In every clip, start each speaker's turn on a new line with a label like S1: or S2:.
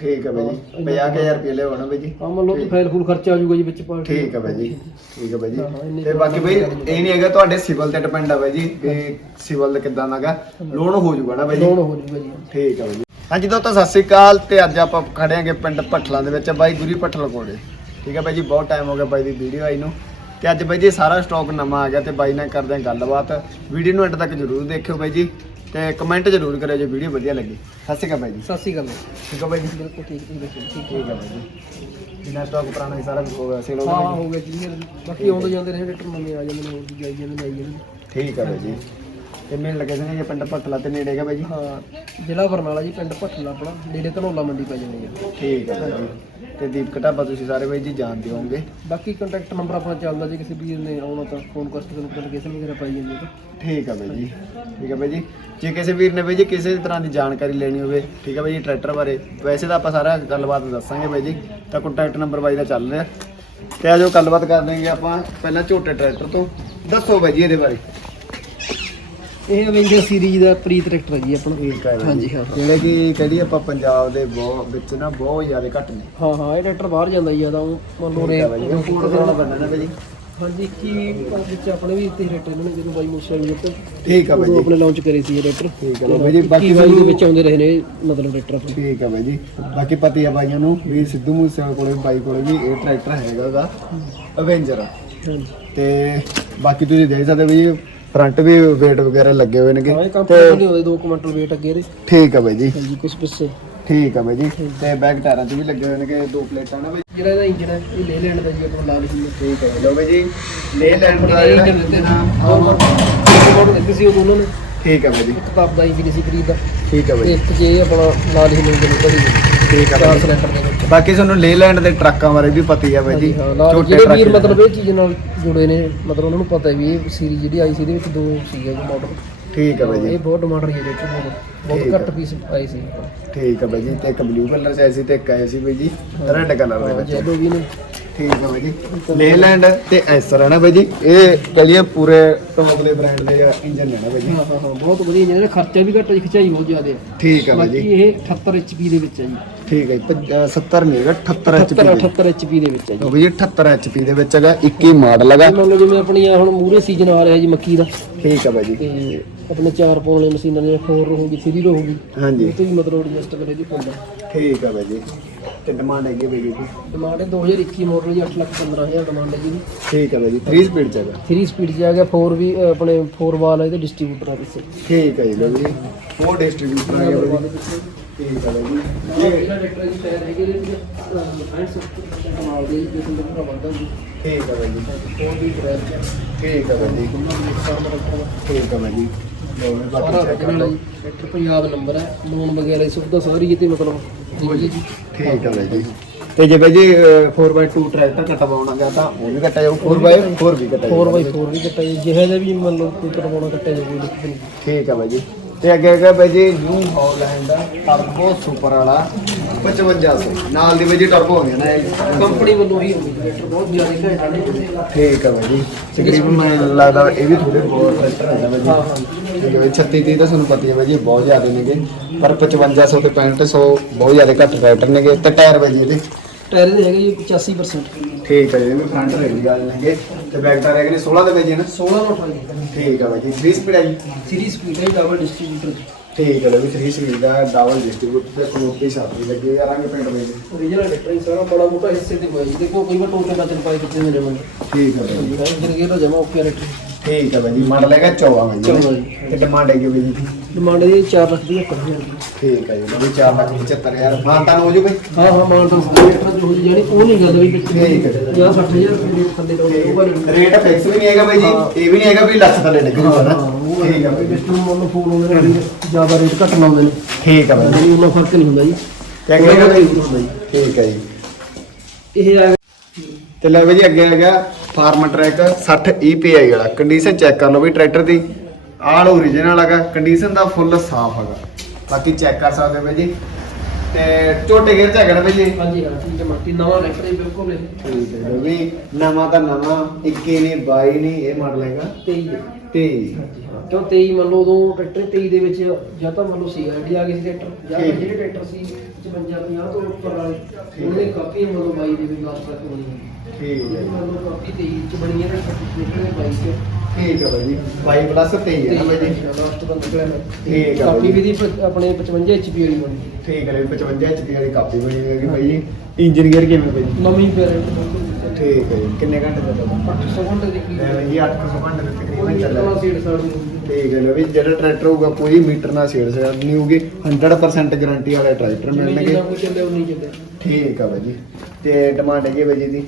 S1: ਠੀਕ ਹੈ ਬਾਈ ਜੀ
S2: ਹਾਂ,
S1: 50000 ਰੁਪਏ ਲਿਆਓ ਨਾ ਬਾਈ ਜੀ।
S2: ਹਾਂ ਮੰਨ ਲਓ ਤੇ ਫਾਈਲ ਫੂਲ ਖਰਚਾ ਆ ਜਾਊਗਾ ਜੀ ਵਿੱਚ ਪਾ
S1: ਠੀਕ ਹੈ ਬਾਈ ਜੀ ਠੀਕ ਹੈ ਬਾਈ
S2: ਹਾਂ, ਹਾਂ,
S1: ਜੀ ਤੇ ਬਾਕੀ ਬਾਈ ਇਹ ਨਹੀਂ ਹੈਗਾ ਤੁਹਾਡੇ ਸਿਵਲ ਤੇ ਡਿਪੈਂਡ ਆ ਬਾਈ ਜੀ ਵੀ ਸਿਵਲ ਦਾ ਕਿੱਦਾਂ ਦਾਗਾ ਲੋਨ ਹੋ ਜਾਊਗਾ ਨਾ ਬਾਈ ਜੀ।
S2: ਲੋਨ ਹੋ ਜਾਊਗਾ ਜੀ।
S1: ਠੀਕ ਹੈ ਬਾਈ ਜੀ। ਹਾਂਜੀ ਦੋਸਤੋ ਸਤਿ ਸ਼੍ਰੀ ਅਕਾਲ ਤੇ ਅੱਜ ਆਪਾਂ ਖੜੇ ਆਂਗੇ ਪਿੰਡ ਭੱਠਲਾਂ ਦੇ ਵਿੱਚ ਬਾਈ ਗੁਰੀ ਭੱਠਲ ਕੋਲੇ। ਠੀਕ ਹੈ ਬਾਈ ਜੀ ਬਹੁਤ ਟਾਈਮ ਹੋ ਗਿਆ ਬਾਈ ਦੀ ਵੀਡੀਓ ਆਈ ਨੂੰ। ਤੇ ਅੱਜ ਬਾਈ ਜੀ ਸਾਰਾ ਸਟਾਕ ਨਵਾਂ ਆ ਗਿਆ ਤੇ ਬਾਈ ਨਾਲ ਕਰਦੇ ਆਂ ਗੱਲਬਾਤ। ਵੀਡੀਓ ਨੂੰ ਐਂਡ ਤੱਕ ਜਰੂਰ ਦੇਖਿਓ ਬਾਈ ਜੀ ਤੇ ਕਮੈਂਟ ਜਰੂਰ ਕਰਿਓ ਜੇ ਵੀਡੀਓ ਵਧੀਆ ਲੱਗੀ। ਸਤਿ ਸ਼੍ਰੀ ਅਕਾਲ ਬਾਈ ਜੀ।
S2: ਸਤਿ ਸ਼੍ਰੀ ਅਕਾਲ।
S1: ਠੀਕ ਹੈ ਬਾਈ ਜੀ?
S2: ਬਿਲਕੁਲ ਠੀਕ ਠੀਕ
S1: ਹੈ ਬਾਈ ਜੀ। ਜਿੰਨਾ ਸਟਾਕ ਪੁਰਾਣਾ ਸੀ ਸਾਰਾ ਹੋ ਗਿਆ ਸੇਲ ਹੋ
S2: ਹਾਂ ਹੋ ਗਿਆ ਜੀ। ਬਾਕੀ ਆਉਂਦੇ ਜਾਂਦੇ ਰਹੇ ਟਰਮ ਨਵੇਂ ਆ ਜਾਂਦੇ ਨੇ ਹੋਰ ਵੀ ਜਾਈ ਜਾਂਦੇ ਨੇ ਆਈ ਜਾਂਦੇ ਨੇ।
S1: ਠੀਕ ਹੈ ਬਾਈ ਜੀ। ਤੇ ਮੈਨੂੰ ਲੱਗੇ ਸੀ ਜੀ ਪਿੰਡ ਭੱਠਲਾ ਤੇ ਨੇੜੇ ਹੈਗਾ ਬਾਈ ਜੀ।
S2: ਹਾਂ ਜ਼ਿਲ੍ਹਾ ਬਰਨਾਲਾ ਜੀ ਪਿੰਡ ਭੱਠਲਾ ਆਪਣਾ ਨੇੜੇ ਧਨੌਲਾ ਮੰਡੀ ਪੈ ਜਾਂਦੀ ਹੈ।
S1: ਠੀਕ ਹੈ ਜੀ। ਤੇ ਦੀਪਕ ਢਾਬਾ ਤੁਸੀਂ ਸਾਰੇ ਬਾਈ ਜੀ ਜਾਣਦੇ ਹੋਵੋਗੇ।
S2: ਬਾਕੀ ਕੰਟੈਕਟ ਨੰਬਰ ਆਪਣਾ ਚੱਲਦਾ ਜੇ ਕਿਸੇ ਵੀਰ ਨੇ ਆਉਣਾ ਤਾਂ ਫੋਨ ਕਰਕੇ ਤੁਹਾਨੂੰ ਲੋਕੇਸ਼ਨ ਵਗੈਰਾ ਪਾਈ ਜਾਂਦੀ ਹੈ।
S1: ਠੀਕ ਹੈ ਬਾਈ ਜੀ। ਠੀਕ ਹੈ ਬਾਈ ਜੀ। ਜੇ ਕਿਸੇ ਵੀਰ ਨੇ ਬਾਈ ਜੀ ਕਿਸੇ ਤਰ੍ਹਾਂ ਦੀ ਜਾਣਕਾਰੀ ਲੈਣੀ ਹੋਵੇ ਠੀਕ ਹੈ ਬਾਈ ਜੀ ਟਰੈਕਟਰ ਬਾਰੇ ਵੈਸੇ ਤਾਂ ਆਪਾਂ ਸਾਰਾ ਗੱਲਬਾਤ ਦੱਸਾਂਗੇ ਬਾਈ ਜੀ। ਤਾਂ ਕੰਟੈਕਟ ਨੰਬਰ ਬਾਈ ਦਾ ਚੱਲ ਰਿਹਾ। ਤੇ ਆਜੋ ਗੱਲਬਾਤ ਕਰ ਦੇਂਗੇ ਆਪਾਂ ਪਹਿਲਾਂ ਝੋਟੇ ਟਰੈਕਟਰ ਤੋਂ। ਦੱਸੋ ਬਾਈ ਜੀ ਇਹਦੇ ਬਾਰੇ।
S2: ਇਹ ਅਵੇਂਜਰ ਸੀਰੀਜ਼ ਦਾ ਪ੍ਰੀ ਟਰੈਕਟਰ ਹੈ ਜੀ ਆਪਣਾ।
S1: ਠੀਕ ਹੈ
S2: ਹਾਂਜੀ ਹਾਂ।
S1: ਜਿਹੜੇ ਕਿ ਕਹਦੀ ਆਪਾਂ ਪੰਜਾਬ ਦੇ ਬਹੁਤ ਵਿੱਚ ਨਾ ਬਹੁਤ ਜ਼ਿਆਦਾ ਘੱਟ ਨੇ।
S2: ਹਾਂ ਹਾਂ ਇਹ ਟਰੈਕਟਰ ਬਾਹਰ ਜਾਂਦਾ ਜੀ ਜ਼ਿਆਦਾ ਮੰਨ ਲਓ ਰੇ
S1: ਬਾਈ ਫੋਟੋ ਕਰਾਉਣਾ ਪੈਂਦਾ ਨਾ ਬਾਈ। ਜੀ
S2: ਹਾਂਜੀ ਕੀ ਵਿੱਚ ਆਪਣੇ ਵੀ ਇੱਥੇ ਰੇਟ ਇਹਨਾਂ ਨੇ ਜਦੋਂ ਬਾਈ ਮੋਸ਼ਾ ਵੀ ਉੱਤੇ।
S1: ਠੀਕ ਹੈ ਬਾਈ
S2: ਆਪਣੇ ਲਾਂਚ ਕਰੇ ਸੀ ਇਹ ਟਰੈਕਟਰ
S1: ਠੀਕ ਹੈ ਬਾਈ ਜੀ ਬਾਕੀ
S2: ਬਾਈ ਦੇ ਵਿੱਚ ਆਉਂਦੇ ਰਹੇ ਨੇ ਮਤਲਬ ਆਪਣੇ।
S1: ਠੀਕ ਹੈ ਬਾਈ ਜੀ। ਬਾਕੀ ਪਤੀ ਆ ਬਾਈਆਂ ਨੂੰ ਵੀ ਸਿੱਧੂ ਮੂਸੇਵਾਲੇ ਕੋਲੇ ਬਾਈ ਕੋਲੇ ਵੀ ਇਹ ਟਰੈਕਟਰ ਹੈਗਾ ਉਹਦਾ। ਅਵੇਂਜਰ ਤੇ ਬਾਕੀ ਤੁਸੀਂ ਦੇਖ ਸਕਦੇ ਵੀ ਫਰੰਟ ਵੀ ਵੇਟ ਵਗੈਰਾ ਲੱਗੇ ਹੋਏ ਨੇਗੇ
S2: ਹਾਂ ਇਹ
S1: ਤੇ
S2: ਕੰਪਨੀ ਦੇ ਹੁੰਦੇ 2 ਕੁਇੰਟਲ weight ਅੱਗੇ ਇਹਦੇ
S1: ਠੀਕ ਹੈ ਬਾਈ ਜੀ।
S2: ਹਾਂਜੀ ਕੁਝ ਪਿੱਛੇ।
S1: ਠੀਕ ਹੈ ਬਾਈ ਜੀ। ਤੇ ਬੈਕ ਟਾਇਰਾਂ 'ਚ ਵੀ ਲੱਗੇ ਹੋਏ ਨੇਗੇ ਦੋ ਪਲੇਟਾਂ ਨਾ ਬਾਈ।
S2: ਜਿਹੜਾ ਇਹਦਾ ਇੰਜਨ ਹੈ ਇਹ ਲੈ ਲੈਣ ਦਾ ਜੀ ਆਪਣਾ ਲਾਲ ਹੀ
S1: ਠੀਕ ਹੈ ਜੀ ਲਓ ਬਾਈ ਜੀ। ਲੈ ਲੈਣ ਦਾ
S2: ਇੰਜਨ
S1: ਜਿਹੜਾ
S2: ਦਿੱਤੇ ਨਾ। ਮਾਡਲ ਦਿੱਤੀ ਸੀ ਉਹ ਦੋਨਾਂ ਨੇ।
S1: ਠੀਕ ਹੈ ਬਾਈ ਜੀ।
S2: ਇੱਕ ਤਾਂ ਆਪਦਾ ਇੰਜਨ ਸੀ ਖਰੀਦਦਾ।
S1: ਠੀਕ ਹੈ ਬਾਈ
S2: ਤੇ
S1: ਜੀ
S2: ਇੱਕ ਜੇ ਆਪਣਾ ਲਾਲ ਹੀ ਇੰਜਨ ਕਰੀ
S1: ਠੀਕ ਹੈ
S2: ਚਾਰ
S1: ਬਾਈ।
S2: ਸਿਲੰਡਰ ਦੇ ਵਿੱਚ।
S1: ਬਾਕੀ ਤੁਹਾਨੂੰ ਲੇਲੈਂਡ ਦੇ ਟਰੱਕਾਂ ਬਾਰੇ ਵੀ ਪਤਾ ਹੀ ਆ ਬਾਈ ਜੀ।
S2: ਹਾਂਜੀ, ਹਾਂ,
S1: ਛੋਟੇ
S2: ਜਿਹੜੇ ਵੀਰ ਮਤਲਬ ਇਹ ਚੀਜ਼ ਨਾਲ ਜੁੜੇ ਨੇ ਮਤਲਬ ਉਹਨਾਂ ਨੂੰ ਪਤਾ ਹੈ ਵੀ ਇਹ ਸੀਰੀਜ਼ ਜਿਹੜੀ ਆਈ ਸੀ ਇਹਦੇ ਵਿੱਚ ਦੋ ਸੀਗੇ ਮਾਡਲ
S1: ਠੀਕ ਹੈ ਬਾਈ
S2: ਇਹ
S1: ਜੀ
S2: ਬਹੁਤ ਡਿਮਾਂਡ ਰਹੀ ਹੈ ਇਹਦੇ ਵਿੱਚ
S1: ਠੀਕ
S2: ਬਹੁਤ। ਘੱਟ ਪੀਸ ਆਏ ਸੀ।
S1: ਠੀਕ ਹੈ ਬਾਈ ਜੀ ਤੇ ਇੱਕ ਬਲੂ ਕਲਰ 'ਚ ਆਈ ਸੀ ਤੇ ਇੱਕ ਆਈ ਸੀ ਬਾਈ ਜੀ ਰੈੱਡ ਕਲਰ ਦੇ ਵਿੱਚ।
S2: ਜਦੋਂ ਵੀ ਨੇ।
S1: ਠੀਕ ਹੈ ਬਾਈ ਜੀ। ਲੇਲੈਂਡ ਤੇ ਐਸਰ ਹੈ ਨਾ ਬਾਈ ਜੀ। ਇਹ ਕਹੀਏ ਪੂਰੇ ਟੌਪ ਦੇ ਬ੍ਰਾਂਡ ਦੇ ਇੰਜਨ ਨੇ ਨਾ ਬਾਈ ਜੀ।
S2: ਹਾਂ ਹਾਂ ਬਹੁਤ ਵਧੀਆ ਨੇ ਇਹਦਾ ਖਰਚਾ ਵੀ ਘੱਟ ਹੈ ਖਿਚਾਈ ਬਹੁਤ ਜ਼ਿਆਦਾ ਹੈ
S1: ਠੀਕ ਹੈ ਬਾਈ
S2: ਬਾਕੀ
S1: ਜੀ
S2: ਇਹ 78 ਐਚਪੀ ਦੇ ਵਿੱਚ ਹੈ ਜੀ।
S1: ਠੀਕ ਹੈ ਜੀ, ਪੰਜ- ਅਹ 70 ਨਹੀਂ ਹੈਗਾ 78 ਐਚਪੀ
S2: 78
S1: ਦੇ।
S2: 78 ਐਚਪੀ ਦੇ ਵਿੱਚ ਹੈ ਜੀ।
S1: ਉਹ ਵੀ 78 ਐਚਪੀ ਦੇ ਵਿੱਚ ਹੈਗਾ 21 ਮਾਡਲ ਹੈਗਾ।
S2: ਇਹ ਮੰਨ ਲਓ ਜਿਵੇਂ ਆਪਣੀ ਆਹ ਹੁਣ ਮੂਰੇ ਸੀਜ਼ਨ ਆ ਰਿਹਾ ਜੀ ਮੱਕੀ ਦਾ।
S1: ਠੀਕ ਹੈ ਬਾਈ ਜੀ।
S2: ਤੇ ਆਪਣੇ ਚਾਰ ਪਾਉਣ ਮਸ਼ੀਨਾਂ ਜਿਵੇਂ 4 ਹੋਊਗੀ 3 ਹੋਊਗੀ।
S1: ਹਾਂਜੀ।
S2: ਇਹ ਤੋਂ ਵੀ ਮਤਲਬ ਐਡਜਸਟ ਕਰੇ ਦੀ ਪੈਂਦਾ
S1: ਠੀਕ ਹੈ ਬਾਈ ਜੀ। ਤੇ ਡਿਮਾਂਡ ਹੈਗੀ ਬਾਈ ਜੀ।
S2: ਡਿਮਾਂਡ ਹੈ 2021 ਮਾਡਲ ਜੀ 8 ਲੱਖ 15000 ਡਿਮਾਂਡ ਹੈ ਜੀ।
S1: ਠੀਕ ਹੈ ਬਾਈ ਜੀ 3 ਸਪੀਡ ਚ ਹੈਗਾ।
S2: 3 ਸਪੀਡ 'ਚ ਆ ਗਿਆ 4 ਵੀ ਆਪਣੇ 4 ਵਾਲ ਹੈ ਇਹਦੇ ਡਿਸਟ੍ਰੀਬਿਊਟਰ ਆ ਪਿੱਛੇ
S1: ਠੀਕ ਹੈ ਜੀ ਲਓ ਜੀ। ਉਹ ਡਿਸਟ੍ਰੀਬਿਊਟਰ ਆ ਗਿਆ ਬਾਈ ਜੀ। ਠੀਕ ਹੈ ਬਾਈ ਜੀ।
S2: ਇਹ ਟਰੈਕਟਰ ਦੀ ਟਾਇਰ ਹੈਗੇ ਫਰੰਟ ਸਪੀਡ ਕਮਾਲ ਦੇ ਜੀ ਕਿਸੇ ਦਾ ਪੂਰਾ ਵੱਧਦਾ ਜੀ।
S1: ਠੀਕ ਹੈ ਬਾਈ ਜੀ।
S2: 4 ਵੀ ਡਰਾਈਵ
S1: ਠੀਕ ਹੈ ਬਾਈ ਜੀ। ਠੀਕ ਹੈ ਬਾਈ ਜੀ। ਬਾਕੀ ਕਰ ਲਓ
S2: ਪੰਜਾਬ ਨੰਬਰ ਹੈ ਲੋਨ ਵਗੈਰਾ ਦੀ ਸੁਵਿਧਾ ਸਾਰੀ ਇਹਤੇ ਮਤਲਬ ਹੋਈ ਹੈ ਜੀ
S1: ਠੀਕ ਹੈ ਬਾਈ ਜੀ। ਤੇ ਜੇ ਬਾਈ ਜੀ 4x2 ਟਰੈਕਟਰ ਕਟਵਾਉਣਾ ਗਿਆ ਤਾਂ ਉਹ ਵੀ ਕੱਟਿਆ ਜਾਊ 4x4 ਵੀ ਕੱਟਿਆ ਜਾਊ
S2: 4x4 ਵੀ ਕੱਟਿਆ ਜੀ ਜਿਹੇ ਦਾ ਵੀ ਮੰਨ ਲਓ ਕੋਈ ਕਰਵਾਉਣਾ ਕੱਟਿਆ ਜਾ ਕੋਈ ਦਿੱਕਤ ਨਹੀਂ
S1: ਠੀਕ ਹੈ ਬਾਈ ਜੀ। ਤੇ ਅੱਗੇ ਹੈਗਾ ਬਾਈ ਜੀ ਨਿਊ ਹੌਲੈਂਡ ਟਰਬੋ ਸੁਪਰ ਵਾਲਾ 5500 ਨਾਲ ਦੀ ਬਾਈ ਜੀ ਟਰਬੋ ਹੋ ਗਿਆ ਨਾ ਇਹ।
S2: ਕੰਪਨੀ ਵੱਲੋਂ ਹੀ ਟਰੈਕਟਰ ਬਹੁਤ ਜ਼ਿਆਦਾ ਘੈਂਟ ਨੇ
S1: ਠੀਕ ਹੈ ਬਾਈ ਜੀ। ਤਕਰੀਬਨ ਮੈਨੂੰ ਲੱਗਦਾ ਇਹ ਵੀ ਥੋੜੇ ਬਹੁਤ ਟਰੈਕਟਰ ਹੈ ਬਾਈ ਜੀ।
S2: ਹਾਂ ਹਾਂ।
S1: ਠੀਕ ਹੈ ਬਾਈ 36 30 ਤਾਂ ਤੁਹਾਨੂੰ ਪਤਾ ਹੀ ਹੈ ਬਾਈ ਜੀ ਬਹੁਤ ਜ਼ਿਆਦਾ ਨੇਗੇ। ਪਰ 5500 ਤੇ 6500 ਬਹੁਤ ਜ਼ਿਆਦਾ ਘੱਟ ਟਰੈਕਟਰ ਨੇਗੇ। ਤੇ ਟਾਇਰ ਬਾਈ ਜੀ ਇਹਦੇ।
S2: ਟਾਇਰ ਦੇ ਹੈਗੇ ਜੀ 85%
S1: ਠੀਕ ਹੈ ਜੀ ਇਹ ਫਰੰਟ ਰੇਡੀ ਗੱਲ ਨੇਗੇ ਤੇ ਬੈਕ ਟਾਇਰ ਹੈਗੇ ਨੇ 16 ਦੇ ਬਾਈ ਜੀ ਨਾ
S2: 16 ਨੋਟ ਵਾਲੀ
S1: ਠੀਕ ਹੈ ਬਾਈ ਜੀ 3 ਸਪੀਡ ਹੈ ਜੀ
S2: ਸੀਰੀਜ਼ ਸਪੀਡ ਹੈ ਡਬਲ ਡਿਸਟ੍ਰੀਬਿਊਟਰ
S1: ਠੀਕ ਹੈ ਵੀ 3 ਸਪੀਡ ਦਾ ਡਬਲ ਡਿਸਟ੍ਰੀਬਿਊਟਰ ਤੇ ਕਨੋਪੀ ਸਾਥੀ ਲੱਗੇ ਆ ਰੰਗ ਪਿੰਡ ਬਾਈ ਜੀ
S2: ओरिजिनल ट्रैक्टर ही सारा बड़ा मोटा हिस्से ते हुआ जी देखो कई बार टोटे बचन पाए कितने मिले मुझे
S1: ਠੀਕ ਹੈ ਬਾਈ ਜੀ
S2: इधर गेर हो जामा ओके ट्रैक्टर
S1: ਠੀਕ ਹੈ ਬਾਈ ਜੀ ਮਾਡਲ ਹੈਗਾ 14 ਤੇ ਡਿਮਾਂਡ ਹੈਗੀ ਬਾਈ ਜੀ?
S2: ਡਿਮਾਂਡ ਇਹਦੀ 4 ਲੱਖ ਦੀ 70000 ਦੀ।
S1: ਠੀਕ ਹੈ ਜੀ ਬਾਈ 4 ਲੱਖ 75000 ਮਾਨ ਤਾਂ ਹੋ ਜੂ ਬਾਈ?
S2: ਹਾਂ ਹਾਂ ਮਾਨ ਤਾਂ ਸਾਰੇ ਅੱਠਾਂ ਦੀ ਹੋ ਜਾਣੀ ਉਹ ਨਹੀਂ ਗੱਲ
S1: ਵੀ ਠੀਕ
S2: ਹੈ। ਜਾਂ। 60000 ਰੁਪਏ ਦੇ ਥੱਲੇ ਤੋਂ ਉਹ
S1: ਰੇਟ ਫਿਕਸ ਵੀ ਨਹੀਂ ਹੈਗਾ ਬਾਈ ਜੀ ਇਹ ਵੀ ਨਹੀਂ ਹੈਗਾ ਵੀ ਲੱਖ ਥੱਲੇ ਡਿੱਗੂ ਹਾਂ, ਠੀਕ ਹੈ ਬਾਈ ਜੀ।
S2: ਵੈਸਟਰਨ ਵੱਲੋਂ ਜ਼ਿਆਦਾ ਰੇਟ ਘੱਟ ਲਾਉਂਦੇ
S1: ਠੀਕ ਹੈ ਬਾਈ ਜੀ।
S2: ਫ਼ਰਕ ਨਹੀਂ ਹੁੰਦਾ ਜੀ।
S1: ਚੈੱਕ ਉਹਨਾਂ ਦਾ ਠੀਕ ਹੈ ਜੀ।
S2: ਇਹ ਆ
S1: ਤੇ ਲੈ ਬਾਈ ਜੀ ਫਾਰਮ ਟਰੈਕ 60 EPI ਵਾਲਾ। ਕੰਡੀਸ਼ਨ ਚੈੱਕ ਕਰ ਲਓ ਵੀ ਟਰੈਕਟਰ ਦੀ ਆਲ ਓਰੀਜਨਲ ਹੈਗਾ ਕੰਡੀਸ਼ਨ ਦਾ ਫੁੱਲ ਸਾਫ਼ ਹੈਗਾ। ਬਾਕੀ ਚੈੱਕ ਕਰ ਸਕਦੇ ਹੋ ਬਈ ਜੀ। ਤੇ ਛੋਟੇ ਗੇਰ ਝਗੜ ਬਈ ਜੀ?
S2: ਹਾਂਜੀ ਹਾਂ ਠੀਕ ਹੈ ਮੱਟੀ ਨਵਾਂ ਲੈਟਰ ਹੀ ਬਿਲਕੁਲ
S1: ਠੀਕ ਹੈ ਵੀ ਨਵਾਂ ਤਾਂ ਨਵਾਂ 21 ਨਹੀਂ 22 ਨਹੀਂ ਇਹ ਮਾਡਲ ਹੈਗਾ।
S2: 23 23 ਜਦੋਂ 23 ਮੰਨ ਲਓ ਉਦੋਂ ਟਰੈਕਟਰ 23 ਦੇ ਵਿੱਚ ਜਾਂ ਤਾਂ ਮੰਨ ਲਓ ਸੀਆਰਡੀ ਆ ਗਏ ਸੀ ਟਰੈਕਟਰ ਜਾਂ
S1: ਠੀਕ।
S2: ਜਿਹੜੇ ਟਰੈਕਟਰ ਸੀ 55 50 ਤੋਂ ਉੱਪਰ ਵਾਲੇ ਠੀਕ। ਉਹਨੇ ਕਾਪੀ ਮੰਨ ਲਓ 22 ਦੇ ਵਿੱਚ ਲਾਸਟ ਤੱਕ ਬਣੀ ਹੈ।
S1: ਠੀਕ ਹੈ ਜੀ।
S2: ਮੰਨ ਲਓ ਕਾਪੀ 23 ਚ ਬਣੀ ਹੈ ਨਾ ਨਿਕਲੇ 22 ਚ
S1: ਠੀਕ ਹੈ ਬਾਈ ਜੀ 22 ਪਲੱਸ 23 ਹੈ ਨਾ ਬਾਈ ਜੀ
S2: ਲਾਸਟ ਤੋਂ ਨਿਕਲਿਆ ਨਾ।
S1: ਠੀਕ ਹੈ
S2: ਕਾਪੀ ਵੀ
S1: ਬਾਈ
S2: ਜੀ। ਦੀ ਪ- ਆਪਣੇ 55 HP ਵਾਲੀ ਬਣੀ
S1: ਠੀਕ ਹੈ ਜੀ, 55 HP ਵਾਲੀ ਕਾਪੀ ਬਣੀ ਹੈਗੀ ਬਾਈ ਜੀ ਇੰਜੀਨੀਅਰ ਕਿਵੇਂ ਬਾਈ ਜੀ?
S2: ਨਵੀਂ ਪੈਰੈਂਟ
S1: ਠੀਕ ਹੈ ਜੀ। ਕਿੰਨੇ ਘੰਟੇ ਦਾ ਚੱਲਦਾ
S2: 800 ਘੰਟੇ ਦੀ
S1: ਲੈ ਜੀ 800 ਘੰਟੇ ਦੇ ਤਕਰੀਬਨ ਚੱਲਿਆ
S2: ਕਿੰਨਾ ਸੀਟ ਸਾੜ ਦੀ
S1: ਠੀਕ ਹੈ ਲੋ ਵੀ ਜਿਹੜਾ ਟਰੈਕਟਰ ਹੋਊਗਾ ਕੋਈ ਮੀਟਰ ਨਾਲ ਛੇੜ ਸਕਦਾ ਨਹੀਂ ਹੋਊਗੀ 100% ਗਾਰੰਟੀ ਵਾਲੇ ਟਰੈਕਟਰ ਮਿਲਣਗੇ। ਠੀਕ ਆ ਬਾਈ ਜੀ। ਤੇ ਡਿਮਾਂਡ ਹੈਗੀ ਹੈ ਬਾਈ ਜੀ ਦੀ?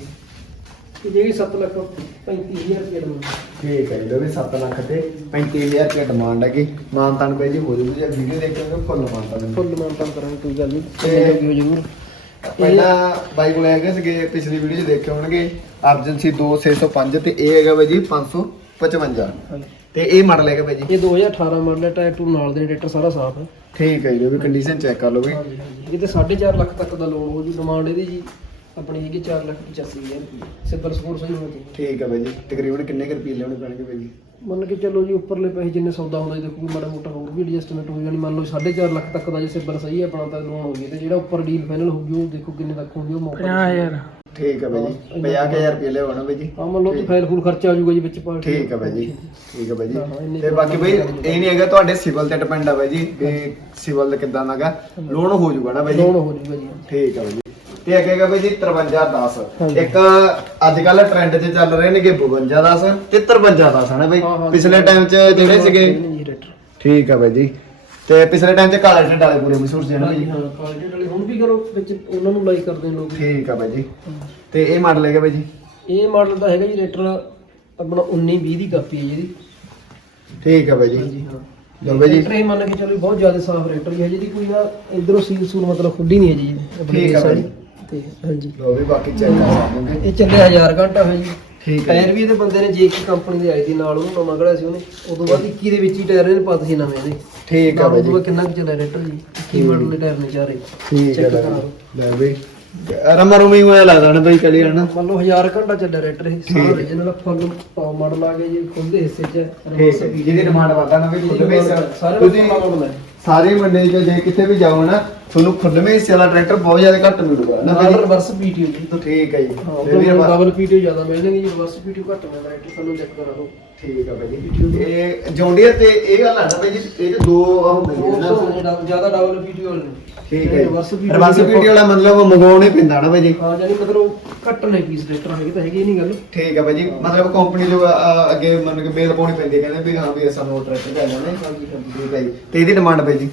S2: ਜਿਹੜੀ 7 ਲੱਖ 35000 ਰੁਪਏ ਦਾ ਮੁੱਲ।
S1: ਠੀਕ ਹੈ ਜੀ ਵੀ 7 ਲੱਖ ਤੇ 35000 ਰੁਪਏ ਡਿਮਾਂਡ ਹੈਗੀ। ਮਾਨਤਾਨ ਬਾਈ ਜੀ ਹੋ ਜੂਗੀ ਜੇ ਵੀਡੀਓ ਦੇਖੋਗੇ ਫੁੱਲ ਮਾਨਤਾਨ।
S2: ਫੁੱਲ ਮਾਨਤਾਨ ਕਰਾਂਗੇ ਕੋਈ ਗੱਲ ਨਹੀਂ।
S1: ਤੇ
S2: ਜ਼ਰੂਰ?
S1: ਪਹਿਲਾਂ ਬਾਈ ਕੋਲ ਹੈਗੇ ਸੀਗੇ ਪਿਛਲੀ ਵੀਡੀਓ 'ਚ ਦੇਖੇ ਹੋਣਗੇ। ਅਰਜਨ ਸੀ 2605 ਤੇ ਇਹ ਹੈਗਾ ਬਾਈ ਜੀ 555
S2: ਹਾਂਜੀ।
S1: ਤੇ ਇਹ ਮਾਡਲ ਹੈਗਾ ਬਾਈ ਜੀ।
S2: ਇਹ 2018 ਮਾਡਲ ਹੈ ਟਾਇਰ ਟੂ ਨਾਲ ਦੇ ਟਰੈਕਟਰ ਸਾਰਾ ਸਾਫ਼ ਹੈ।
S1: ਠੀਕ ਹੈ ਜੀ ਵੀ ਕੰਡੀਸ਼ਨ ਚੈੱਕ ਕਰ ਲਓ ਵੀ।
S2: ਇਹ ਤੇ 4.5 ਲੱਖ ਤੱਕ ਦਾ ਲੋਨ ਹੋ ਜੂ ਡਿਮਾਂਡ ਇਹਦੀ ਜੀ ਆਪਣੀ ਹੈਗੀ 4 ਲੱਖ 85000 ਰੁਪਏ ਸਿੱਧਰ ਸਕੋਰ ਸਹੀ ਹੋਣਾ
S1: ਠੀਕ ਹੈ ਬਾਈ ਜੀ ਤਕਰੀਬਨ ਕਿੰਨੇ ਕੁ ਰੁਪਏ ਲੈਣੇ ਪੈਣਗੇ ਬਾਈ ਜੀ?
S2: ਮੰਨ ਕੇ ਚੱਲੋ ਜੀ ਉੱਪਰਲੇ ਪੈਸੇ ਜਿੰਨੇ ਸੌਦਾ ਹੁੰਦਾ ਜੀ ਦੇਖੋ ਮਾੜਾ ਮੋਟਾ ਹੋਰ ਵੀ ਐਡਜਸਟਮੈਂਟ ਹੋ ਜਾਣੀ ਮੰਨ ਲਓ 4.5 ਲੱਖ ਤੱਕ ਦਾ ਜੇ ਸਿੱਬਰ ਸਹੀ ਹੈ ਆਪਣਾ ਤਾਂ ਲੋਨ ਹੋ ਗਈ ਤੇ ਜਿਹੜਾ ਉੱਪਰ ਡੀਲ ਫਾਈਨਲ ਹੋ ਗਈ ਉਹ ਦੇਖੋ ਕਿੰਨੇ ਤੱਕ ਹੁੰਦੀ ਉਹ ਮੌਕਾ 50000
S1: ਠੀਕ ਹੈ ਬਾਈ ਜੀ 50000 ਰੁਪਏ ਲਿਆਉਣਾ ਬਾਈ ਜੀ।
S2: ਹਾਂ ਮੰਨ ਲਓ ਤੇ ਫਾਈਲ ਫੂਲ ਖਰਚਾ ਆ ਜਾਊਗਾ ਜੀ ਵਿੱਚ ਪਾ
S1: ਠੀਕ ਹੈ ਬਾਈ ਜੀ ਠੀਕ ਹੈ ਬਾਈ ਜੀ। ਤੇ ਬਾਕੀ ਬਾਈ ਇਹ ਨਹੀਂ ਹੈਗਾ ਤੁਹਾਡੇ ਸਿਵਲ ਤੇ ਡਿਪੈਂਡ ਆ ਬਾਈ ਜੀ ਵੀ ਸਿਵਲ ਕਿਦਾਂ ਦਾਗਾ ਲੋਨ ਹੋ ਜਾਊਗਾ ਨਾ ਬਾਈ ਜੀ।
S2: ਲੋਨ ਹੋ ਜਾਊਗਾ ਜੀ
S1: ਠੀਕ ਹੈ ਬਾਈ ਜੀ। ਤੇ ਅੱਗੇ ਹੈਗਾ ਬਾਈ ਜੀ 5310
S2: ਹਾਂਜੀ।
S1: ਇੱਕ ਅੱਜ ਕੱਲ ਟ੍ਰੈਂਡ 'ਚ ਚੱਲ ਰਹੇ ਨੇਗੇ 5210 ਤੇ 5310 ਹਨਾ ਬਾਈ। ਪਿਛਲੇ ਟਾਈਮ 'ਚ ਜਿਹੜੇ ਸੀਗੇ। ਠੀਕ ਹੈ ਬਾਈ ਜੀ। ਤੇ ਪਿਛਲੇ ਟਾਈਮ 'ਚ ਕਾਲੇ ਢੱਡ ਵਾਲੇ ਪੂਰੇ ਮਸ਼ਹੂਰ ਸੀ ਹਨਾ ਬਾਈ?
S2: ਹਾਂਜੀ
S1: ਜੀ
S2: ਹਾਂ ਵਾਲੇ। ਹੁਣ ਵੀ ਕਰੋ ਵਿੱਚ ਉਹਨਾਂ ਨੂੰ ਲਾਈਕ ਕਰਦੇ ਨੇ ਲੋਕ।
S1: ਠੀਕ ਹੈ ਬਾਈ ਜੀ। ਤੇ ਇਹ ਮਾਡਲ ਹੈਗਾ ਬਾਈ ਜੀ?
S2: ਇਹ ਮਾਡਲ ਦਾ ਹੈਗਾ ਜੀ ਰੇਟਰ ਆਪਣਾ 19 20 ਦੀ ਕਾਪੀ ਹੈ ਜਿਹਦੀ
S1: ਠੀਕ ਹੈ ਬਾਈ ਜੀ।
S2: ਹਾਂਜੀ ਹਾਂ।
S1: ਲਓ ਬਾਈ ਜੀ।
S2: ਇਹ ਮੰਨ ਕੇ ਚੱਲੋ ਬਹੁਤ ਜ਼ਿਆਦਾ ਸਾਫ਼ ਰੇਟਰ ਹੈ ਜਿਹਦੀ ਕੋਈ ਨਾ ਇਧਰੋਂ ਸੀਲ ਸੂਲ ਮਤਲਬ ਖੁੱਲੀ ਨਹੀਂ ਹੈ ਜੀ।
S1: ਠੀਕ ਹੈ। ਬਾਈ।
S2: ਤੇ ਹਾਂਜੀ।
S1: ਲੋ ਵੀ ਬਾਕੀ ਚੈੱਕ ਕਰ ਸਕਦੇ
S2: ਇਹ ਚੱਲਿਆ 1000 ਘੰਟਾ ਹੈ ਜੀ।
S1: ਠੀਕ ਹੈ
S2: ਟਾਇਰ ਵੀ ਇਹਦੇ ਬੰਦੇ ਨੇ ਜੇਕੀ ਕੰਪਨੀ ਦੇ ਆਏ ਸੀ ਨਾਲ ਉਹਨੂੰ ਨਵਾਂ ਕਢਾਇਆ ਸੀ ਉਹਨੇ ਉਦੋਂ ਬਾਅਦ 21 ਦੇ ਵਿੱਚ ਹੀ ਟਾਇਰ ਇਹਨੇ ਪਾਤੇ ਸੀ ਨਵੇਂ ਇਹਦੇ
S1: ਠੀਕ ਹੈ ਬਾਈ
S2: ਉਦੋਂ
S1: ਜੀ
S2: ਬਾਅਦ ਕਿੰਨਾ ਕੁ ਚੱਲਿਆ ਰੇਟਰ ਜੀ? 21 ਮਾਡਲ ਦੇ ਟਾਇਰ ਨੇ ਚਾਰੇ।
S1: ਠੀਕ ਹੈ ਲੈ ਬਈ। ਬਈ ਰਮਾ ਰੁਮੀ ਹੋਇਆ ਲੱਗਦਾ ਨਾ ਬਈ ਕਲੀ ਹਨਾ
S2: ਮੰਨ ਲਓ 1000 ਘੰਟਾ ਚੱਲਿਆ ਰੇਟਰ ਇਹ। ਸਾਰਾ
S1: ਹੈ।
S2: original ਫੁੱਲ ਟੌਪ ਮਾਡਲ ਆ ਗਿਆ ਜੀ ਖੁੱਲੇ ਹਿੱਸੇ 'ਚ।
S1: ਹੈ। ਜਿਹਦੀ ਡਿਮਾਂਡ ਵਧਾ ਨਾ ਵੀ ਖੁੱਲਵੇਂ
S2: ਸਾਰੇ ਹੈ
S1: ਸਾਰੇ ਮੰਡੇ ਚ ਜੇ ਕਿਤੇ ਵੀ ਜਾਓ ਨਾ ਤੁਹਾਨੂੰ ਖੁੱਲਵੇਂ ਹਿੱਸੇ ਵਾਲਾ ਟਰੈਕਟਰ ਬਹੁਤ ਜ਼ਿਆਦਾ ਘੱਟ ਮਿਲੂਗਾ ਨਾ
S2: ਨਾਲ ਰਿਵਰਸ ਪੀਟੀਓ ਜੀ।
S1: ਠੀਕ ਹੈ ਜੀ।
S2: ਹਾਂ
S1: ਤੇ ਵੀ ਆਪਾਂ-
S2: ਡਬਲ ਪੀਟੀਓ ਜ਼ਿਆਦਾ ਮਿਲਣਗੇ ਜੀ ਰਿਵਰਸ ਪੀਟੀਓ ਘੱਟ ਮਿਲਦਾ ਰੇਟਰ ਤੁਹਾਨੂੰ ਚੈੱਕ ਕਰਾ ਲਓ
S1: ਠੀਕ ਹੈ ਬਾਈ ਇਹ ਜੌਂਡੀਅਰ ਤੇ ਇਹ ਗੱਲ ਆ ਨਾ ਬਾਈ ਜੀ ਇਹ 'ਚ ਦੋ ਉਹ ਹੁੰਦੇ ਨੇ ਨਾ।
S2: ਜ਼ਿਆਦਾ ਡਬਲ ਪੀਟੀਓ ਵਾਲੇ ਨੇ।
S1: ਠੀਕ ਹੈ
S2: ਰਿਵਰਸ
S1: ਜੀ।
S2: ਪੀਟੀਓ
S1: ਰਿਵਰਸ ਪੀਟੀ ਵਾਲਾ ਮਤਲਬ ਮੰਗਵਾਉਣੇ ਪੈਂਦਾ ਨਾ ਬਾਈ ਜੀ।
S2: ਹਾਂ ਜਾਨੀ ਮਤਲਬ ਘੱਟ ਨੇ ਪੀਸ ਰੇਟਰ ਹੈਗੇ ਤਾਂ ਹੈਗੇ ਨਹੀਂ ਗੱਲ।
S1: ਠੀਕ ਹੈ ਬਾਈ ਜੀ। ਮਤਲਬ ਕੰਪਨੀ ਜੋ ਅ, ਅੱਗੇ ਮੰਨ ਕੇ ਮੇਲ ਪਾਉਣੀ ਪੈਂਦੀ ਹੈ, ਕਹਿੰਦੇ ਵੀ ਹਾਂ ਵੀ ਸਾਨੂੰ ਟਰੈਕਟਰ ਚਾਹੀਦਾ ਨੇ
S2: ਹਾਂਜੀ ਹਾਂਜੀ।
S1: ਠੀਕ ਹੈ ਜੀ। ਤੇ ਇਹਦੀ ਡਿਮਾਂਡ ਬਾਈ ਜੀ।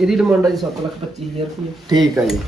S2: ਇਹਦੀ ਡਿਮਾਂਡ ਹੈ ਜੀ 725000 ਰੁਪਏ
S1: ਠੀਕ ਹੈ ਜੀ।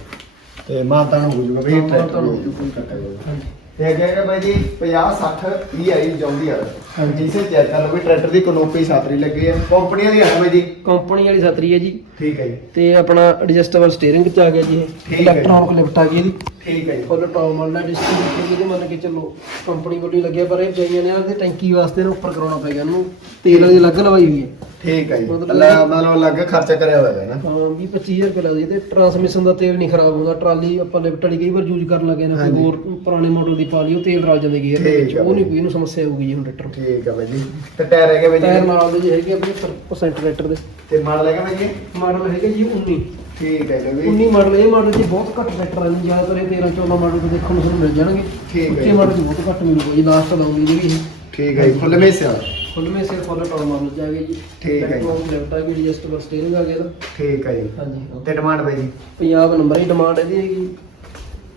S1: ਤੇ ਮਾਤਾ ਨੂੰ ਹੋ ਜੂਗਾ ਬਈ
S2: ਹਾਂ,
S1: ਟਰੈਕਟਰ
S2: ਹੋ ਜਾਊਗਾ।
S1: ਜੂਗਾ ਕੱਟਾ ਜਾਊਗਾ ਤੇ ਅੱਗੇ ਹੈਗਾ ਬਾਈ ਜੀ 50 60 30 ਆਈ ਆ।
S2: ਹਾਂਜੀ।
S1: ਜਿਸੇ ਚੈੱਕ ਕਰ ਲਓ ਵੀ ਟਰੈਕਟਰ ਦੀ ਕਨੋਪੀ ਸਾਤਰੀ ਲੱਗੀ ਹੈ ਕੰਪਨੀ ਦੀ ਹੈ ਬਾਈ ਜੀ?
S2: ਕੰਪਨੀ ਵਾਲੀ ਸਤਰੀ ਹੈ ਜੀ।
S1: ਠੀਕ ਹੈ ਜੀ।
S2: ਤੇ ਆਪਣਾ ਐਡਜਸਟੇਬਲ ਸਟੀਅਰਿੰਗ ਚ ਆ ਗਿਆ ਜੀ
S1: ਠੀਕ
S2: ਇਹ। ਇਲੈਕਟ੍ਰੋਨਿਕ ਲਿਫਟ ਆ ਗਈ ਇਹਦੀ।
S1: ਠੀਕ ਹੈ ਜੀ।
S2: ਫੁੱਲ ਟੌਪ ਮਾਡਲ ਹੈ ਡਿਸਟ੍ਰੀਬਿਊਟਰ ਜਿਹਦੇ ਮੰਨ ਕੇ ਚੱਲੋ ਕੰਪਨੀ ਵੱਲੋਂ ਹੀ ਲੱਗਿਆ ਪਰ ਇਹ ਜਾਈਆਂ ਨੇ ਇਹਦੇ ਟੈਂਕੀ ਵਾਸਤੇ ਨਾ ਉੱਪਰ ਕਰਾਉਣਾ ਪੈ ਗਿਆ ਇਹਨੂੰ ਤੇਲ ਵਾਲੀ ਅਲੱਗ ਲਵਾਈ ਹੋਈ ਹੈ।
S1: ਠੀਕ ਹੈ ਜੀ।
S2: ਮਤਲਬ-
S1: ਅਲੱਗ ਖਰਚਾ ਕਰਿਆ ਹੋਇਆ ਹੈ ਨਾ।
S2: ਹਾਂ 20 25000 ਰੁਪਏ ਲੱਗਦੀ ਤੇ ਟਰਾਂਸਮਿਸ਼ਨ ਦਾ ਤੇਲ ਨਹੀਂ ਖਰਾਬ ਹੁੰਦਾ ਟਰਾਲੀ ਆਪਾਂ ਲਿਫਟ ਵਾਲੀ ਕਈ ਵਾਰ ਯੂਜ਼ ਕਰਨ ਲੱਗੇ ਨਾ
S1: ਹਾਂਜੀ।
S2: ਕੋਈ ਹੋਰ ਪੁਰਾਣੇ ਮਾਡਲ ਦੀ ਪਾ ਲਈ ਉਹ ਤੇਲ ਰਲ ਜਾਂਦੇ ਗੇਅਰ ਦੇ
S1: ਠੀਕ
S2: ਵਿੱਚ
S1: ਹੈ
S2: ਉਹ ਨਹੀਂ। ਕੋਈ ਇਹਨੂੰ ਸਮੱਸਿਆ ਆਊਗੀ ਜੀ ਹੁਣ ਟਰੈਕਟਰ
S1: ਠੀਕ ਹੈ ਬਾਈ ਜੀ। ਤੇ ਟਾਇਰ ਹੈਗੇ ਬਾਈ
S2: ਟਾਇਰ
S1: ਜੀ
S2: ਨਾਲ ਦੇ ਜੀ ਹੈਗੇ ਆ 75% ਟਰੈਕਟਰ ਦੇ।
S1: ਤੇ ਮਾਡਲ ਹੈਗਾ ਬਾਈ ਜੀ?
S2: ਮਾਡਲ ਹੈਗੇ ਜੀ 19
S1: ਠੀਕ ਹੈ ਜੀ
S2: 19 ਮਾਡਲ ਇਹ ਮਾਡਲ 'ਚ ਬਹੁਤ ਘੱਟ ਟਰੈਕਟਰ ਆਉਂਦੇ ਨੇ ਜ਼ਿਆਦਾਤਰ ਇਹ 13 14 ਮਾਡਲ ਤੇ ਦੇਖਣ ਨੂੰ ਤੁਹਾਨੂੰ ਮਿਲ ਜਾਣਗੇ।
S1: ਠੀਕ ਹੈ
S2: ਉੱਚੇ
S1: ਜੀ।
S2: ਮਾਡਲ 'ਚ ਬਹੁਤ ਘੱਟ ਮਿਲੂਗਾ ਜੀ ਲਾਸਟ ਲਾਉਂਗੀ ਜਿਹੜੀ ਇਹ।
S1: ਠੀਕ ਹੈ ਜੀ ਫੁੱਲ ਮੇਸੇ ਵਾਲਾ
S2: ਫੁੱਲ ਸਿਰ ਫੁੱਲ ਟੌਪ ਮਾਡਲ 'ਚ ਆ ਗਈ ਜੀ।
S1: ਠੀਕ ਹੈ ਜੀ।
S2: ਜੀ ਲੈਫਟ ਆ ਗਈ ਐਡਜਸਟੇਬਲ ਸਟੀਅਰਿੰਗ ਆ ਗਿਆ ਇਹਦਾ।
S1: ਠੀਕ ਹੈ ਜੀ।
S2: ਹਾਂਜੀ। ਹਾਂ।
S1: ਤੇ ਡਿਮਾਂਡ ਬਾਈ ਜੀ?
S2: ਪੰਜਾਬ ਨੰਬਰ ਹੀ ਡਿਮਾਂਡ ਇਹਦੀ ਹੈਗੀ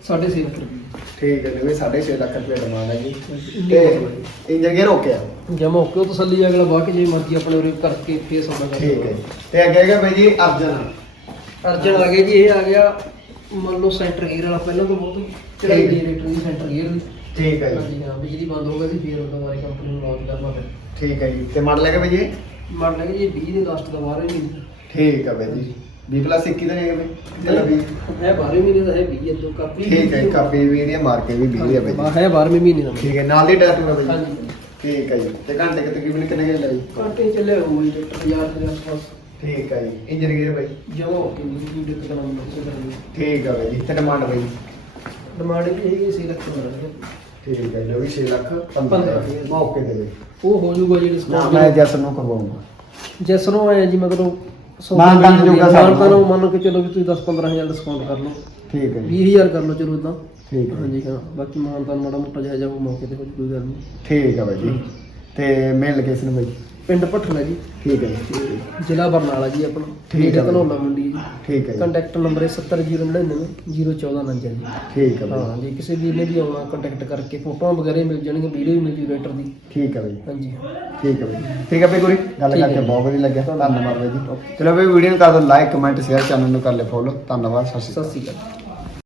S2: 6.5 ਲੱਖ ਰੁਪਏ।
S1: ਠੀਕ ਹੈ ਜੀ 6.5 ਲੱਖ ਰੁਪਏ ਡਿਮਾਂਡ ਹੈ ਜੀ। ਤੇ। ਇੰਜਨ ਗੇਅਰ ਓਕੇ ਆ?
S2: ਉਹ ਤਸੱਲੀ ਅਗਲਾ ਕੇ ਜੇ ਮਰਜ਼ੀ ਆਪਣੇ ਉਰੇ ਕਰਕੇ ਫੇਰ ਸੌਦਾ ਕਰ
S1: ਠੀਕ ਹੈ ਜੀ। ਤੇ ਅੱਗੇ ਹੈਗਾ ਬਾਈ ਜੀ ਅਰਜਨ।
S2: ਅਰਜਨ ਗਿਆ ਜੀ ਇਹ ਆ ਗਿਆ ਮੰਨ ਲਓ ਸੈਂਟਰ ਗੇਅਰ ਵਾਲਾ ਪਹਿਲਾਂ ਤੋਂ ਬਹੁਤ ਚੜਾਈ
S1: ਠੀਕ।
S2: ਦੀ ਰੇਟਰ ਦੀ ਸੈਂਟਰ ਗੇਅਰ ਦੀ
S1: ਠੀਕ ਹੈ ਜੀ।
S2: ਹਾਂਜੀ ਹਾਂ ਬਿਜਲੀ ਬੰਦ ਹੋ ਗਈ ਸੀ ਫੇਰ ਦੁਬਾਰਾ ਕੰਪਨੀ ਨੂੰ ਲਾਂਚ ਕਰਨਾ ਫਿਰ।
S1: ਠੀਕ ਹੈ ਜੀ ਤੇ ਮਾਡਲ ਹੈਗਾ ਬਾਈ ਜੀ
S2: ਮਾਡਲ ਹੈ ਜੀ 20 ਦੇ ਲਾਸਟ ਦਾ 12 ਮਹੀਨੇ
S1: ਠੀਕ ਹੈ ਬਾਈ ਜੀ। 20 ਪਲੱਸ 21 ਦਾ ਹੈਗਾ ਬਾਈ। ਚਲੋ ਵੀ
S2: ਹੈ 12 ਮਹੀਨੇ ਦਾ ਹੈ 20 ਤੋਂ ਕਾਪੀ
S1: ਠੀਕ ਹੈ ਕਾਪੀ ਵੀ ਇਹਦੀ ਮਾਰ ਕੇ ਵੀ 20 ਹੈ ਬਾਈ
S2: ਹਾਂ,
S1: ਜੀ।
S2: ਹੈ 12ਵੇਂ ਮਹੀਨੇ ਦਾ।
S1: ਠੀਕ ਹੈ ਨਾਲ ਦੀ ਟਾਇਰ ਟੂਰ ਬਾਈ ਜੀ।
S2: ਹਾਂਜੀ।
S1: ਠੀਕ ਹੈ ਜੀ ਤੇ ਘੰਟੇ ਕਿ ਤਕਰੀਬਨ ਕਿੰਨੇ ਘੰਟੇ ਲੱਗੇ
S2: ਕੰਟੇ ਚੱਲੇ ਹੋਏ ਜੀ 1000 ਦੇ ਆਸ-ਪਾਸ
S1: ਠੀਕ ਹੈ ਜੀ। ਇੰਜਨ ਗੇਅਰ ਬਾਈ?
S2: ਜਮਾ ਹੋ ਕੇ ਨਹੀਂ ਦਿੱਕਤ ਕਰਾਂ ਮੈਂ
S1: ਠੀਕ ਹੈ ਬਾਈ ਜੀ ਤੇ ਡਿਮਾਂਡ ਬਾਈ। ਜੀ
S2: ਡਿਮਾਂਡ ਇਹ ਹੈਗੀ ਸੀ ਲੱਖ ਦਾ
S1: ਠੀਕ ਹੈ ਜੋ ਵੀ 6 ਲੱਖ 15
S2: ਪੰਦਰਾਂ।
S1: ਮੌਕੇ ਦੇ ਵਿੱਚ
S2: ਉਹ ਹੋ ਜਾਊਗਾ ਜੀ
S1: ਨਾ
S2: ਡਿਸਕਾਊਂਟ
S1: ਮੈਂ ਜਸ ਨੂੰ ਕਰਵਾਉਂਗਾ।
S2: ਜੈਸਰੋਂ ਆਏ ਆ ਜੀ ਮਤਲਬ
S1: ਮਾਨਤਾਨ ਜੋਗਾ ਹਿਸਾਬ ਨਾਲ।
S2: ਮਾਨਤਾਨ ਮੰਨ ਕੇ ਚਲੋ ਵੀ ਤੁਸੀਂ 10 15000 ਡਿਸਕਾਊਂਟ ਕਰ ਲਓ।
S1: ਠੀਕ ਹੈ ਜੀ।
S2: 20000 ਕਰ ਲਓ ਚਲੋ ਇਦਾਂ
S1: ਠੀਕ ਹੈ
S2: ਹਾਂਜੀ ਹਾਂ ਬਾਕੀ ਮਾਨਤਾਨ ਮਾੜਾ ਮੋਟਾ ਜਿਹਾ ਜਾਊ ਮੌਕੇ ਤੇ ਕੋਈ ਗੱਲ ਨਹੀਂ
S1: ਠੀਕ ਹੈ ਬਾਈ ਜੀ। ਤੇ ਮੇਨ ਲੋਕੇਸ਼ਨ ਬਾਈ।
S2: ਪਿੰਡ ਭੱਠਲਾ ਜੀ।
S1: ਠੀਕ ਹੈ ਜੀ ਠੀਕ ਹੈ ਜੀ।
S2: ਜ਼ਿਲ੍ਹਾ ਬਰਨਾਲਾ ਜੀ ਆਪਣਾ।
S1: ਠੀਕ ਹੈ।
S2: ਧਨੌਲਾ ਮੰਡੀ ਜੀ।
S1: ਠੀਕ ਹੈ ਜੀ।
S2: ਕੰਟੈਕਟ ਨੰਬਰ ਹੈ 70099 014 ਜੀ।
S1: ਠੀਕ ਹੈ ਬਾਈ
S2: ਹਾਂ ਜੇ। ਕਿਸੇ ਵੀਰ ਨੇ ਵੀ ਆਉਣਾ ਕੰਟੈਕਟ ਕਰਕੇ ਫੋਟੋਆਂ ਵਗੈਰਾ ਮਿਲ ਜਾਣਗੀਆਂ ਵੀਡੀਓ ਵੀ ਮਿਲ ਜੂ ਰਾਈਟਰ ਦੀ।
S1: ਠੀਕ ਹੈ ਬਾਈ।
S2: ਹਾਂਜੀ।
S1: ਠੀਕ ਹੈ ਬਾਈ। ਠੀਕ ਹੈ ਬਾਈ ਗੁਰੀ ਗੱਲ
S2: ਠੀਕ ਹੈ
S1: ਕਰਕੇ
S2: ਜੀ।
S1: ਬਹੁਤ ਵਧੀਆ ਲੱਗਿਆ। ਧੰਨਵਾਦ। ਬਾਈ ਜੀ। ਚਲੋ ਬਾਈ ਵੀਡੀਓ ਨੂੰ ਕਰ ਦਿਓ ਲਾਈਕ ਕਮੈਂਟ ਸ਼ੇਅਰ ਚੈਨਲ ਨੂੰ ਕਰ ਲਿਓ ਫੋਲੋ ਧੰਨਵਾਦ ਸਤਿ ਸ਼੍ਰੀ ਅਕਾਲ।
S2: ਸਤਿ ਸ਼੍ਰੀ ਅਕਾਲ।